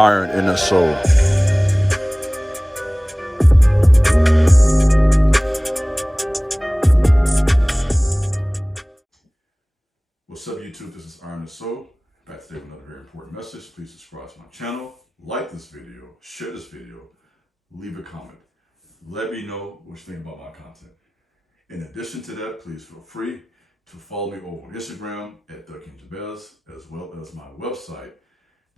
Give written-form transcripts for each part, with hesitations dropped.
iron in their soul. What's up, YouTube? This is Iron and Soul. Back today with another very important message. Please subscribe to my channel, like this video, share this video, leave a comment. Let me know what you think about my content. In addition to that, please feel free to follow me over on Instagram at TheKingJabez, as well as my website,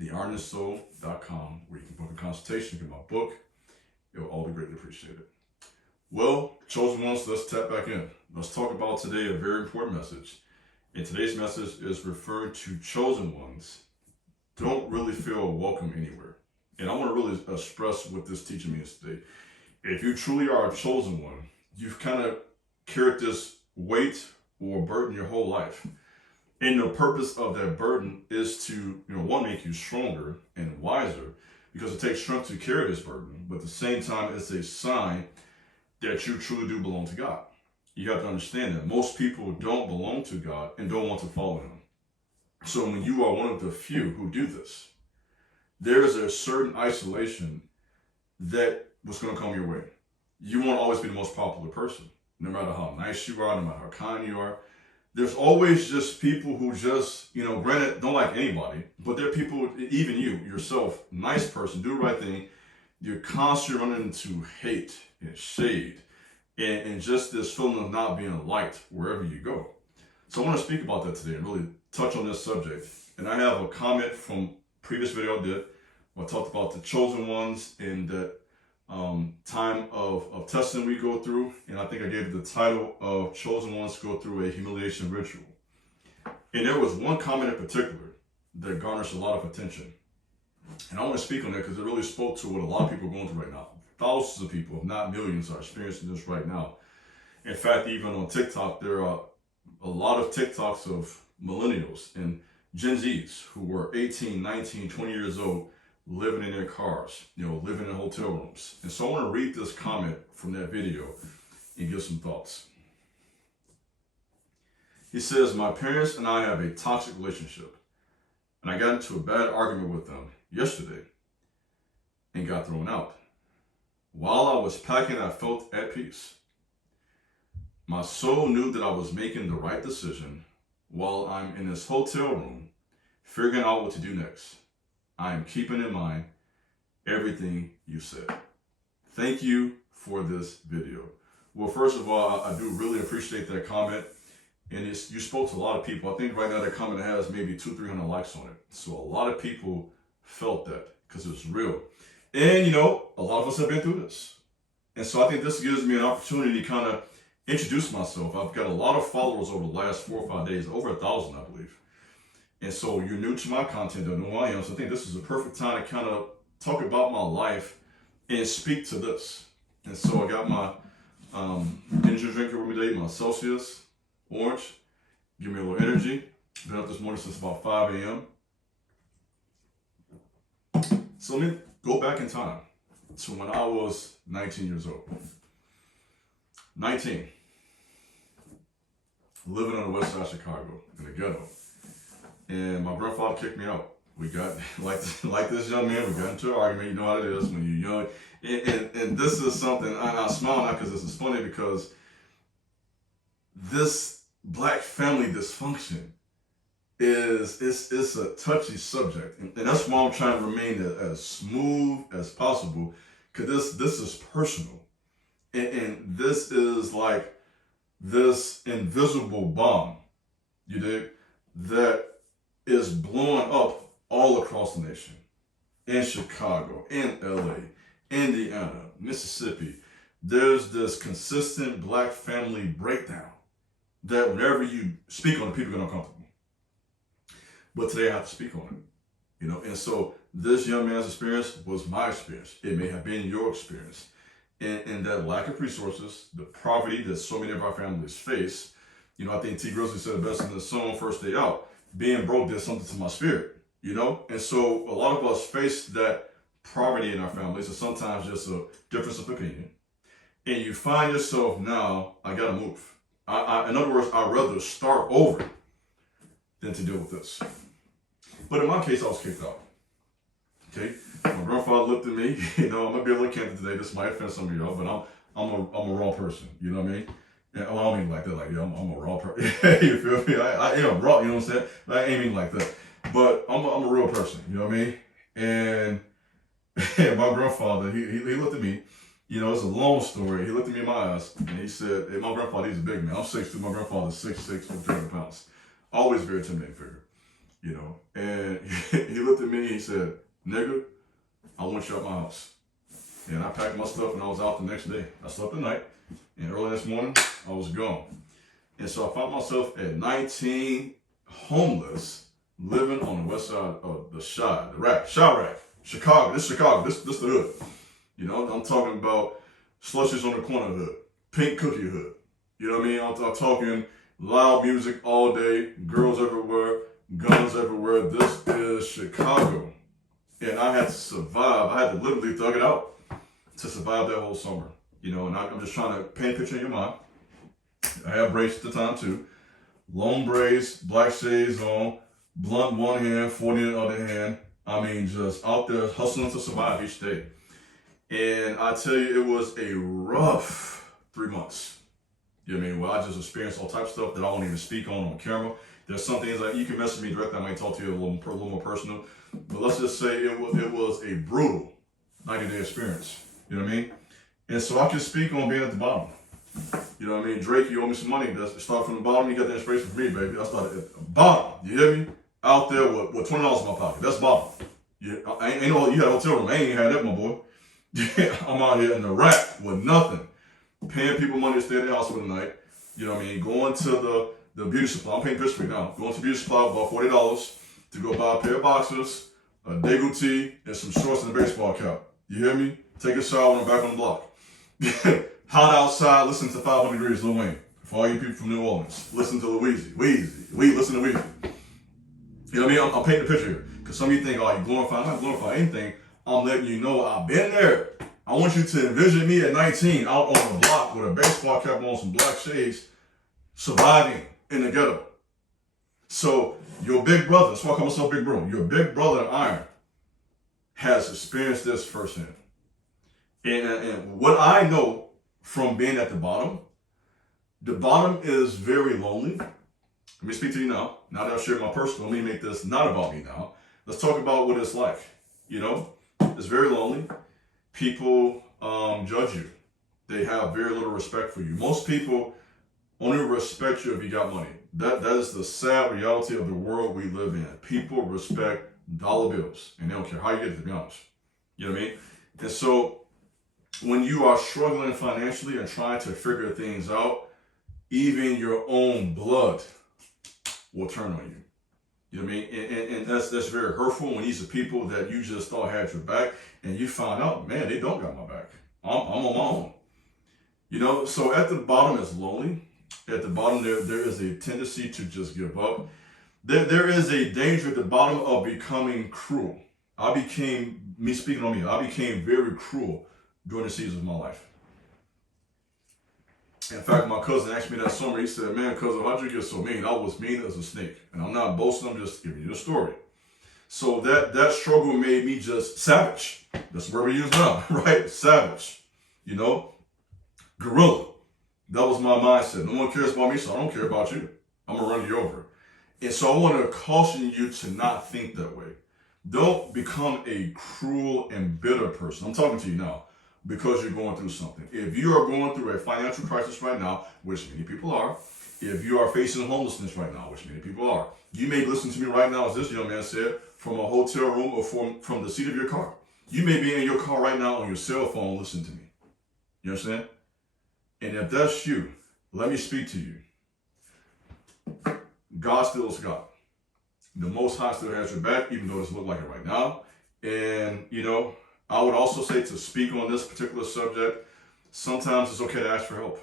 theironandsoul.com, where you can book a consultation, get my book. It will all be greatly appreciated. Well, chosen ones, let's tap back in. Let's talk about today a very important message. And today's message is referring to chosen ones don't really feel welcome anywhere. And I want to really express what this teaching means today. If you truly are a chosen one, you've kind of carried this weight or burden your whole life. And the purpose of that burden is to, one, make you stronger and wiser, because it takes strength to carry this burden. But at the same time, it's a sign that you truly do belong to God. You have to understand that most people don't belong to God and don't want to follow Him. So when you are one of the few who do this, there is a certain isolation that was going to come your way. You won't always be the most popular person, no matter how nice you are, no matter how kind you are. There's always just people who just, granted, don't like anybody, but there are people, even you, yourself, nice person, do the right thing. You're constantly running into hate and shade. And just this feeling of not being liked wherever you go. So I want to speak about that today and really touch on this subject. And I have a comment from previous video I did where I talked about the chosen ones and that time of testing we go through. And I think I gave it the title of Chosen Ones Go Through a Humiliation Ritual. And there was one comment in particular that garnished a lot of attention. And I want to speak on that because it really spoke to what a lot of people are going through right now. Thousands of people, if not millions, are experiencing this right now. In fact, even on TikTok, there are a lot of TikToks of millennials and Gen Zs who were 18, 19, 20 years old, living in their cars, living in hotel rooms. And so I want to read this comment from that video and give some thoughts. He says, "My parents and I have a toxic relationship, and I got into a bad argument with them yesterday and got thrown out. While I was packing, I felt at peace. My soul knew that I was making the right decision while I'm in this hotel room, figuring out what to do next. I am keeping in mind everything you said. Thank you for this video." Well, first of all, I do really appreciate that comment. And you spoke to a lot of people. I think right now that comment has maybe 200-300 likes on it. So a lot of people felt that because it was real. And, a lot of us have been through this. And so I think this gives me an opportunity to kind of introduce myself. I've got a lot of followers over the last 4 or 5 days, over 1,000, I believe. And so you're new to my content, don't know who I am. So I think this is a perfect time to kind of talk about my life and speak to this. And so I got my energy drink here with me today, my Celsius Orange. Give me a little energy. Been up this morning since about 5 a.m. So let me go back in time to when I was 19 years old. 19. Living on the west side of Chicago in the ghetto. And my grandfather kicked me out. We got, like this young man, we got into an argument. You know how it is when you're young. And this is something, I smile now because this is funny, because this black family dysfunction it's a touchy subject, and that's why I'm trying to remain as smooth as possible, because this is personal, and this is like this invisible bomb, that is blowing up all across the nation, in Chicago, in LA, Indiana, Mississippi. There's this consistent black family breakdown that whenever you speak on it, people get uncomfortable. But today I have to speak on it, And so this young man's experience was my experience. It may have been your experience. And that lack of resources, the poverty that so many of our families face. I think T. Grizzly said it best in the song First Day Out. Being broke did something to my spirit, And so a lot of us face that poverty in our families, and sometimes just a difference of opinion. And you find yourself now, I gotta move. In other words, I'd rather start over than to deal with this. But in my case, I was kicked out. Okay? My grandfather looked at me. You know, I'm gonna be a little candid today. This might offend some of y'all, but I'm a raw person. You know what I mean? And, well, I don't mean like that. Like, yeah, I'm a raw person. You feel me? I am raw. You know what I'm saying? I ain't mean like that. But I'm a real person. You know what I mean? And my grandfather, he looked at me. You know, it's a long story. He looked at me in my eyes and he said, hey, my grandfather, he's a big man. I'm 6'2". My grandfather's 6'6", 300 pounds. Always very intimidating figure. You know, and he looked at me and he said, nigga, I want you out my house. And I packed my stuff and I was out the next day. I slept the night, and early this morning, I was gone. And so I found myself at 19, homeless, living on the west side of the Chi Rack, Chicago. This is Chicago. This the hood. You know, I'm talking about slushies on the corner hood, pink cookie hood. You know what I mean? I'm talking loud music all day, girls everywhere, guns everywhere. This is Chicago. And I had to survive. I had to literally thug it out to survive that whole summer. You know, and I'm just trying to paint a picture in your mind. I had braids at the time too. Long braids, black shades on, blunt one hand, 40 in the other hand. I mean, just out there hustling to survive each day. And I tell you, it was a rough 3 months. You know what I mean? Well, I just experienced all types of stuff that I won't even speak on camera. There's some things like you can message me directly. I might talk to you a little more personal. But let's just say it was a brutal 90-day experience. You know what I mean? And so I can speak on being at the bottom. You know what I mean? Drake, you owe me some money. That's start from the bottom. You got the inspiration from me, baby. I started at the bottom. You hear me? Out there with $20 in my pocket. That's bottom. Yeah, ain't no, you had a hotel room. I ain't even had that, my boy. I'm out here in the rack with nothing. Paying people money to stay at the house for the night. You know what I mean? Going to the beauty supply. I'm paying Pittsburgh now. Going to beauty supply about $40 to go buy a pair of boxers, a Daegu tee, and some shorts and a baseball cap. You hear me? Take a shower and I'm back on the block. Hot outside, listen to 500 Degrees, Lil Wayne. For all you people from New Orleans, listen to Weezy. Listen to Weezy. You know what I mean? I'm painting a picture here. Because some of you think, oh, you glorifying. I'm not glorifying anything. I'm letting you know I've been there. I want you to envision me at 19 out on the block with a baseball cap on, some black shades, surviving in the ghetto. So your big brother, that's why I call myself Big Bro, your big brother in iron has experienced this firsthand. And what I know from being at the bottom is very lonely. Let me speak to you now. Now that I've shared my personal, let me make this not about me now. Let's talk about what it's like. You know, it's very lonely. People judge you. They have very little respect for you. Most people only respect you if you got money. That is the sad reality of the world we live in. People respect dollar bills, and they don't care how you get it, to be honest. You know what I mean? And so when you are struggling financially and trying to figure things out, even your own blood will turn on you. You know what I mean? And that's very hurtful when these are people that you just thought had your back, and you find out, man, they don't got my back. I'm on my own. You know, so at the bottom is lonely. At the bottom there is a tendency to just give up. There is a danger at the bottom of becoming cruel. I became very cruel during the season of my life. In fact, my cousin asked me that summer, he said, man, cousin, how'd you get so mean? I was mean as a snake. And I'm not boasting, I'm just giving you the story. So that struggle made me just savage. That's the word we use now, right? Savage. You know? Gorilla. That was my mindset. No one cares about me, so I don't care about you. I'm going to run you over. And so I want to caution you to not think that way. Don't become a cruel and bitter person. I'm talking to you now because you're going through something. If you are going through a financial crisis right now, which many people are, if you are facing homelessness right now, which many people are, you may listen to me right now, as this young man said, from a hotel room or from the seat of your car. You may be in your car right now on your cell phone listening to me. You understand? And if that's you, let me speak to you. God still is God. The Most High still has your back, even though it doesn't look like it right now. And, you know, I would also say to speak on this particular subject, sometimes it's okay to ask for help.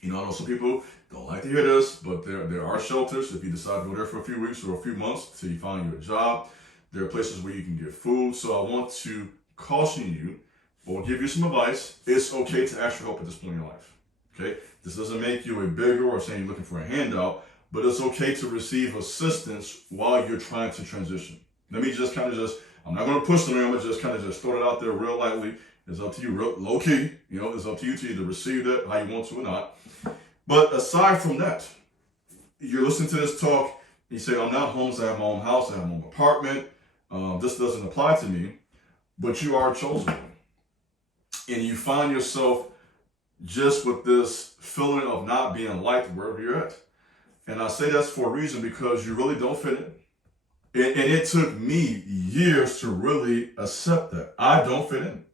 You know, I know some people don't like to hear this, but there are shelters. If you decide to go there for a few weeks or a few months till you find your job, there are places where you can get food. So I want to caution you or give you some advice. It's okay to ask for help at this point in your life. Okay? This doesn't make you a beggar or saying you're looking for a handout, but it's okay to receive assistance while you're trying to transition. Let me just kind of I'm not going to push them. I'm going to just kind of just throw it out there real lightly. It's up to you, real low key. It's up to you to either receive that how you want to or not. But aside from that, you're listening to this talk. You say, I'm not homeless. I have my own house. I have my own apartment. This doesn't apply to me. But you are chosen. And you find yourself just with this feeling of not being liked wherever you're at. And I say that's for a reason, because you really don't fit in. And it took me years to really accept that. I don't fit in.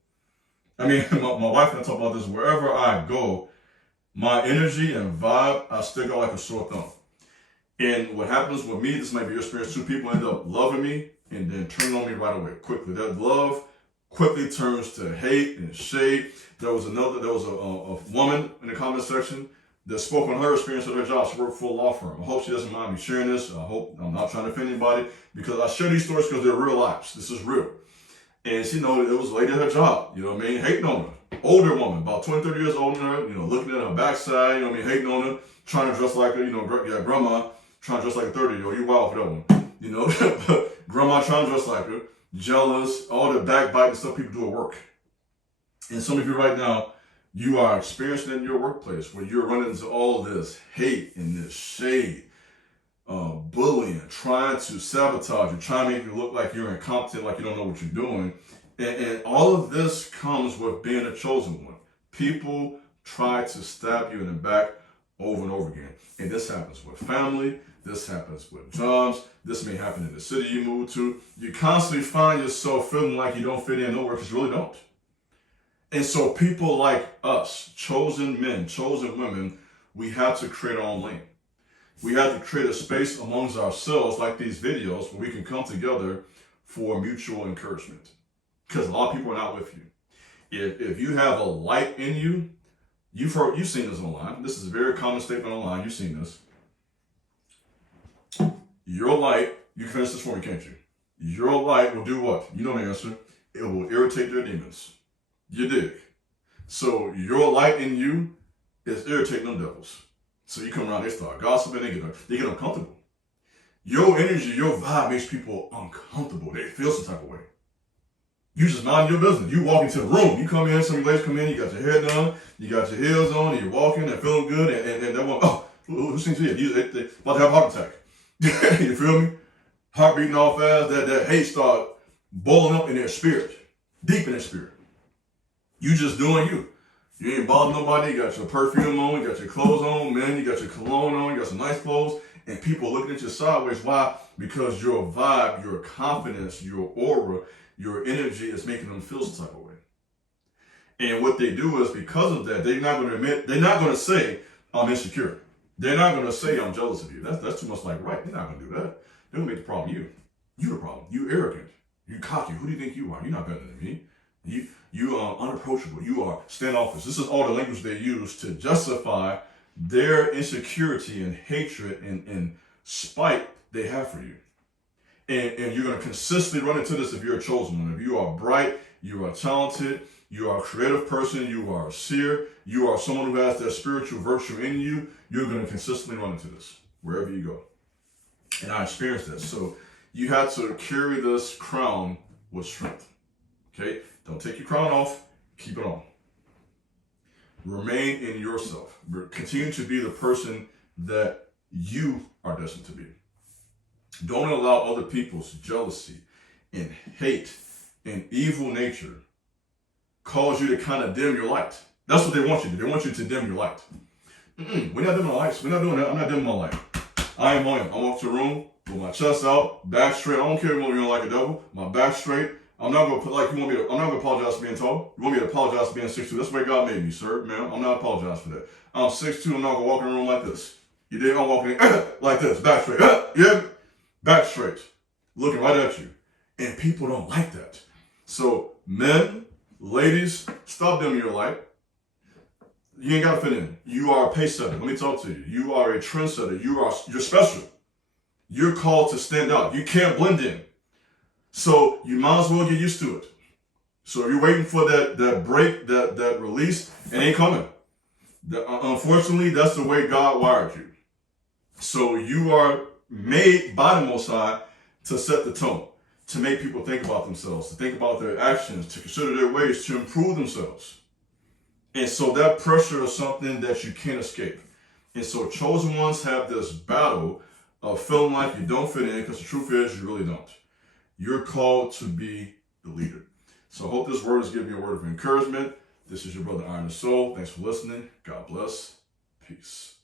I mean, my wife and I talk about this. Wherever I go, my energy and vibe, I stick out like a sore thumb. And what happens with me, this might be your experience too, people end up loving me and then turning on me right away, quickly. That love quickly turns to hate and shade. There was a woman in the comment section that spoke on her experience at her job. She worked for a law firm. I hope she doesn't mind me sharing this. I hope I'm not trying to offend anybody, because I share these stories because they're real lives. This is real. And she know it was a lady at her job, hating on her. Older woman, about 20, 30 years older than her, looking at her backside, hating on her, trying to dress like her, grandma, trying to dress like a 30-year-old. You wild for that one. Grandma trying to dress like her, jealous, all the backbiting stuff people do at work. And some of you right now, you are experiencing in your workplace where you're running into all of this hate and this shade, bullying, trying to sabotage you, trying to make you look like you're incompetent, like you don't know what you're doing. And all of this comes with being a chosen one. People try to stab you in the back over and over again. And this happens with family. This happens with jobs. This may happen in the city you move to. You constantly find yourself feeling like you don't fit in nowhere, because you really don't. And so people like us, chosen men, chosen women, we have to create our own lane. We have to create a space amongst ourselves, like these videos, where we can come together for mutual encouragement. Because a lot of people are not with you. If you have a light in you, you've seen this online. This is a very common statement online. You've seen this. Your light, you can finish this for me, can't you? Your light will do what? You know the answer. It will irritate their demons. You dig? So your light in you is irritating them devils. So you come around, they start gossiping, they get uncomfortable. Your energy, your vibe makes people uncomfortable. They feel some type of way. You just mind your business. You walk into the room. You come in, some ladies come in, you got your hair done, you got your heels on, and you're walking and feeling good, and they're going, who seems to be? They're about to have a heart attack. You feel me? Heart beating all fast, that hate start boiling up in their spirit, deep in their spirit. You just doing you. You ain't bothering nobody. You got your perfume on, you got your clothes on, man, you got your cologne on, you got some nice clothes, and people looking at you sideways. Why? Because your vibe, your confidence, your aura, your energy is making them feel some type of way. And what they do is, because of that, they're not going to say, I'm insecure. They're not going to say, I'm jealous of you. That's too much like right. They're not going to do that. They're going to make the problem you. You the problem. You arrogant. You cocky. Who do you think you are? You're not better than me. You are unapproachable. You are standoffish. This is all the language they use to justify their insecurity and hatred and spite they have for you. And you're going to consistently run into this if you're a chosen one. If you are bright, you are talented, you are a creative person, you are a seer, you are someone who has that spiritual virtue in you, you're going to consistently run into this wherever you go. And I experienced this. So you have to carry this crown with strength. Okay? Don't take your crown off. Keep it on. Remain in yourself. Continue to be the person that you are destined to be. Don't allow other people's jealousy and hate and evil nature cause you to kind of dim your light. That's what they want you to do. They want you to dim your light. We're not dimming our lights. We're not doing that. I'm not dimming my light. I am on. I walk to the room with my chest out, back straight. I don't care if you're like a devil. My back straight. I'm not gonna I'm not gonna apologize for being tall. You want me to apologize for being 6'2"? That's the way God made me, sir, man. I'm not apologizing for that. I'm 6'2". I'm not gonna walk in the room like this. You dig? I'm walking in like this, back straight. Yeah, back straight, looking right at you. And people don't like that. So men, ladies, stop dimming your light. You ain't gotta fit in. You are a pace setter. Let me talk to you. You are a trendsetter. You're special. You're called to stand out. You can't blend in. So you might as well get used to it. So if you're waiting for that break, that release, it ain't coming. Unfortunately, that's the way God wired you. So you are made by the Most High to set the tone, to make people think about themselves, to think about their actions, to consider their ways to improve themselves. And so that pressure is something that you can't escape. And so chosen ones have this battle of feeling like you don't fit in, because the truth is you really don't. You're called to be the leader. So I hope this word has given you a word of encouragement. This is your brother Iron and Soul. Thanks for listening. God bless. Peace.